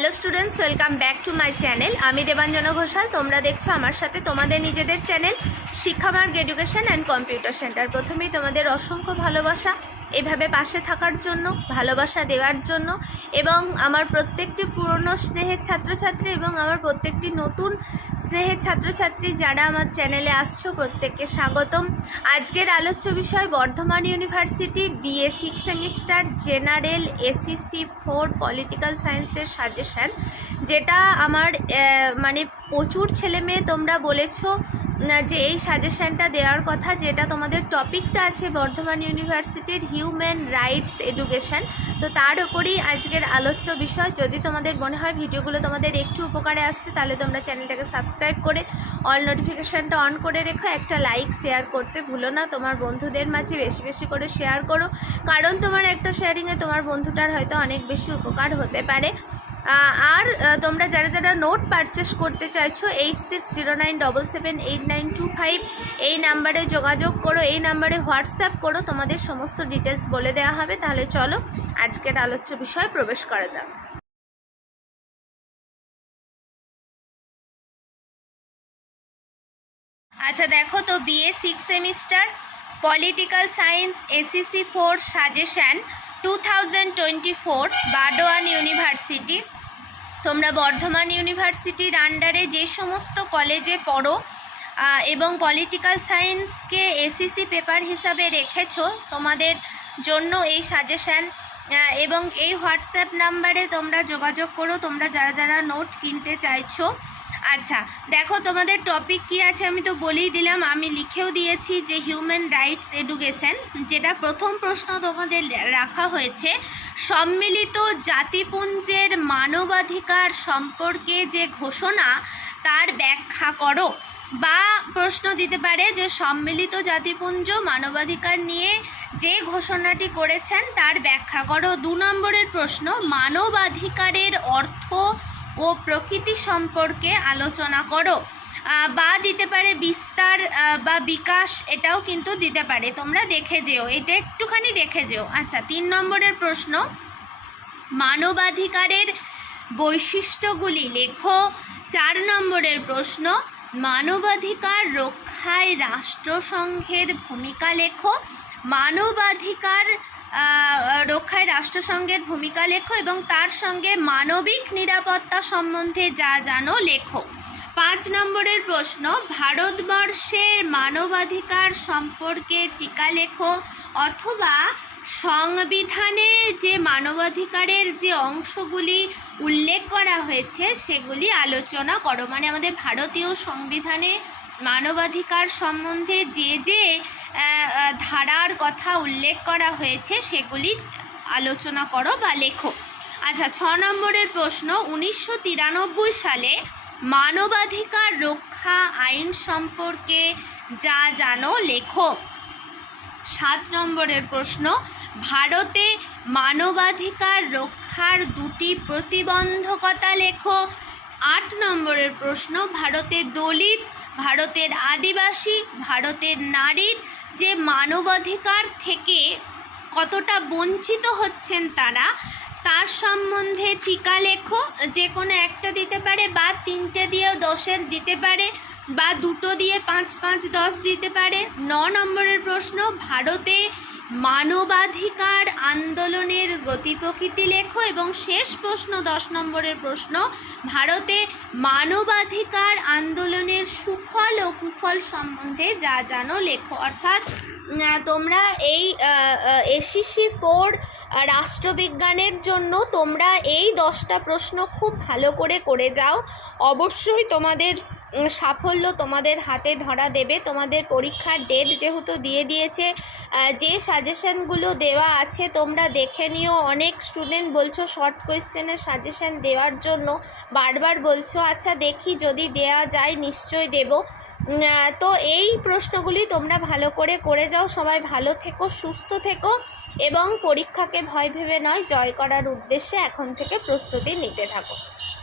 Hello students, welcome back to my channel. আমি দেবাঞ্জনা ঘোষাল। তোমরা দেখছো আমার সাথে তোমাদের নিজেদের channel Shikshamarg education and computer centre. প্রথমেই তোমাদের অসংখ্য ভালোবাসা এভাবে পাশে থাকার জন্য, ভালোবাসা দেওয়ার জন্য, এবং আমার প্রত্যেকটি পুরনো স্নেহের ছাত্রছাত্রী এবং আমার প্রত্যেকটি নতুন স্নেহের ছাত্রছাত্রী যারা আমার চ্যানেলে আসছো প্রত্যেককে স্বাগতম। আজকের আলোচ্য বিষয় Bardhaman university BA 6 semester general SEC 4 political সায়েন্সের সাজেশান, যেটা আমার প্রচুর ছেলে মেয়ে তোমরা বলেছো যে এই সাজেশানটা দেওয়ার কথা, যেটা তোমাদের টপিকটা আছে বর্ধমান ইউনিভার্সিটির হিউম্যান রাইটস এডুকেশন। তো তার উপরেই আজকের আলোচ্য বিষয়। যদি তোমাদের মনে হয় ভিডিওগুলো তোমাদের একটু উপকারে আসছে, তাহলে তোমরা চ্যানেলটাকে সাবস্ক্রাইব করে অল নোটিফিকেশানটা অন করে রেখো। একটা লাইক শেয়ার করতে ভুলো না। তোমার বন্ধুদের মাঝে বেশি বেশি করে শেয়ার করো, কারণ তোমার একটা শেয়ারিংয়ে তোমার বন্ধুটার হয়তো অনেক বেশি উপকার হতে পারে। আর তোমরা যারা যারা নোট পারচেস করতে চাইছো 8609778925 এই নাম্বারে যোগাযোগ করো, এই নাম্বারে হোয়াটসঅ্যাপ করো, তোমাদের সমস্ত ডিটেলস বলে দেওয়া হবে। তাহলে চলো আজকের আলোচ্য বিষয়ে প্রবেশ করা যাক। আচ্ছা দেখো তো, BA 6 semester political science SEC 4 suggestion 2024 Burdwan university. তোমরা বর্ধমান ইউনিভার্সিটির আন্ডারে যে সমস্ত কলেজে পড়ো এবং পলিটিক্যাল সায়েন্সকে SEC পেপার হিসাবে রেখেছো, তোমাদের জন্য এই সাজেশান। এবং এই হোয়াটসঅ্যাপ নাম্বারে তোমরা যোগাযোগ করো, তোমরা যারা যারা নোট কিনতে চাইছো। আচ্ছা দেখো, তোমাদের টপিক কি আছে আমি তো বলেই দিলাম, আমি লিখেও দিয়েছি যে হিউম্যান রাইটস এডুকেশন। যেটা প্রথম প্রশ্ন তোমাদের রাখা হয়েছে, সম্মিলিত জাতিপুঞ্জের মানবাধিকার সম্পর্কে যে ঘোষণা তার ব্যাখ্যা করো। বা প্রশ্ন দিতে পারে যে সম্মিলিত জাতিপুঞ্জ মানবাধিকার নিয়ে যে ঘোষণাটি করেছেন তার ব্যাখ্যা করো। 2 নম্বরের প্রশ্ন, মানবাধিকারের অর্থ ও প্রকৃতি সম্পর্কে আলোচনা করো। বা দিতে পারে বিস্তার বা বিকাশ, এটাও কিন্তু দিতে পারে, তোমরা দেখে যেও, এটা একটুখানি দেখে যেও। আচ্ছা 3 নম্বরের প্রশ্ন, মানবাধিকারের বৈশিষ্ট্যগুলি লেখো। 4 নম্বরের প্রশ্ন, মানবাধিকার রক্ষায় রাষ্ট্রসংঘের ভূমিকা লেখো। মানবাধিকার রক্ষায় রাষ্ট্রসংঘের ভূমিকা লেখো এবং তার সঙ্গে মানবিক নিরাপত্তা সম্বন্ধে যা জানো লেখো। 5 নম্বরের প্রশ্ন, ভারতবর্ষের মানবাধিকার সম্পর্কে টিকা লেখো, অথবা সংবিধানে যে মানবাধিকারের যে অংশগুলি উল্লেখ করা হয়েছে সেগুলি আলোচনা করো। মানে আমাদের ভারতীয় সংবিধানে মানবাধিকার সম্বন্ধে যে যে ধারার কথা উল্লেখ করা হয়েছে সেগুলি আলোচনা করো বা লেখো। আচ্ছা 6 নম্বরের প্রশ্ন, 1993 সালে মানবাধিকার রক্ষা আইন সম্পর্কে যা জানো লেখো। 7 নম্বরের প্রশ্ন, ভারতে মানবাধিকার রক্ষার 2টি প্রতিবন্ধকতা লেখো। 8 নম্বরের প্রশ্ন, ভারতের দলিত, ভারতের আদিবাসী, ভারতের নারীর যে মানবাধিকার থেকে কতটা বঞ্চিত হচ্ছেন তারা, তার সম্বন্ধে টিকা লেখো। যে কোনো একটা দিতে পারে, বা 3টে দিয়েও 10-এর দিতে পারে, বা 2টো দিয়ে 5-5 10 দিতে পারে। 9 নম্বরের প্রশ্ন, ভারতে মানবাধিকার আন্দোলনের গতি প্রকৃতি লেখো। এবং শেষ প্রশ্ন 10 নম্বরের প্রশ্ন, ভারতে মানবাধিকার আন্দোলনের সুফল ও কুফল সম্বন্ধে যা জানো লেখো। অর্থাৎ তোমরা এই SEC 4 রাষ্ট্রবিজ্ঞানের জন্য তোমরা এই 10টা প্রশ্ন খুব ভালো করে যাও। অবশ্যই তোমাদের সাফল্য তোমাদের হাতে ধরা দেবে। তোমাদের পরীক্ষার ডেট যেহেতু দিয়ে দিয়েছে, যে সাজেশানগুলো দেওয়া আছে তোমরা দেখে নিও। অনেক স্টুডেন্ট বলছো শর্ট কোয়েশ্চেনের সাজেশান দেওয়ার জন্য, বারবার বলছো। আচ্ছা দেখি, যদি দেওয়া যায় নিশ্চয়ই দেব। তো এই প্রশ্নগুলি তোমরা ভালো করে যাও। সবাই ভালো থেকো, সুস্থ থেকো এবং পরীক্ষাকে ভয় ভেবে নয়, জয় করার উদ্দেশ্যে এখন থেকে প্রস্তুতি নিতে থাকো।